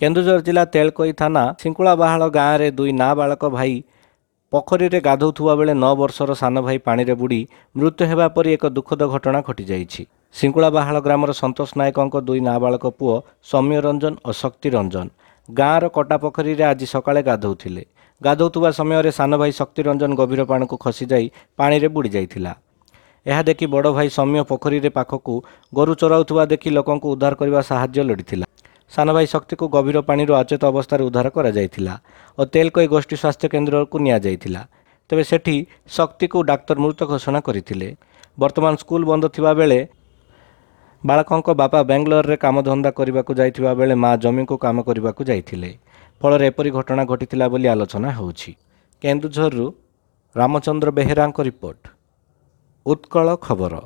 केन्दुझर जिला तेलकोई थाना सिंकुलाबाहाल गाँव में दुई नाबालक भाई पोखरी रे गाधौथुवा बेले 9 वर्षर सान भाई पानी रे बुड़ी मृत्यु हेबा परी एक दुखद घटना घटी जाइछि। सिंकुलाबाहाल ग्रामर संतोष नायक दुई नाबालक पुओ सौम्य रंजन और शक्ति रंजन गाँवर कटा पोखरी रे आज सकाळे गाधौथिले। गाधौथुवा समय रे सान भाई शक्ति रंजन गभीर पानी को खसी जाई पानी रे बुड़ी जाइथिला। यह देखि बड़ भाई सौम्य पोखरी रे पाखकू गोरु चराउथुवा देखि लोकंकु उद्धार करबा साहाय्य लोड़िथिला। सान भाई शक्ति को गभीर पानी अचेत अवस्था उद्धार करा जाइथिला और तेलकोई गोष्ठी स्वास्थ्य केन्द्र को निया जाइथिला। तेबे सेठी शक्ति को डाक्तर मृत घोषणा करथिले। वर्तमान स्कूल बंद थिबा बेले बालकंक बापा बेंगलोर रे काम धंदा करबा को जाइथिबा बेले मां जमी को काम करबा को जाइथिले। फल एपरी घटना घटिथिला बोली आलोचना होउछि। केन्दुझरु रामचंद्र बेहेरांक रिपोर्ट उत्कल खबर।